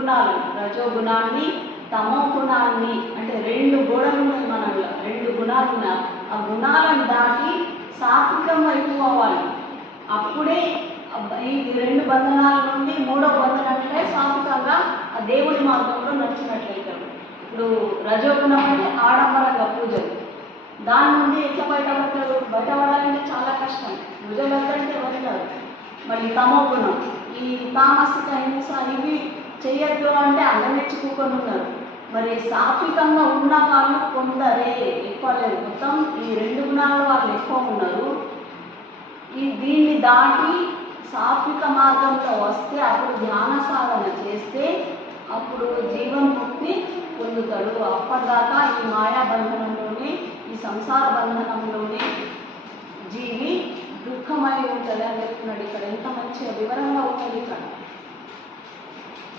త్రిగుణాలు, రజోగుణాన్ని తమో గుణాన్ని, అంటే 2 గోడలు ఉన్నాయి మనలో, 2 గుణాలు ఉన్నాయి. ఆ గుణాలను దాటి సాత్వికం వైపు పోవాలి. అప్పుడే ఈ 2 బంధనాల నుండి 3వ బంధనం అంటే సాత్వికంగా ఆ దేవుడి మార్గంలో నడిచినట్లయితాడు. ఇప్పుడు రజోగుణం అంటే ఆడంబరంగా పూజలు, దాని నుండి ఎట్లా బయటపడతాడు? బయటపడాలంటే చాలా కష్టం, పూజలు వద్దంటే వదలరు. మళ్ళీ తమో గుణం, ఈ తామసిక హింస ఇవి చెయ్యొద్దు అంటే అల్లమెచ్చుకొని ఉన్నారు. మరి సాత్వికంగా ఉన్న వాళ్ళు కొందరే, ఎక్కువ లేరు. మొత్తం ఈ 2 గుణాల వాళ్ళు ఎక్కువ ఉన్నారు. దీన్ని దాటి సాత్విక మార్గంలో వస్తే అప్పుడు ధ్యాన సాధన చేస్తే అప్పుడు జీవన్ముక్తి పొందుతాడు. అప్పటిదాకా ఈ మాయా బంధనంలోనే, ఈ సంసార బంధనంలోనే జీవి దుఃఖమై ఉంటుంది అని చెప్తున్నాడు. ఇక్కడ ఎంత మంచిగా వివరంగా ఉంటుంది ఇక్కడ.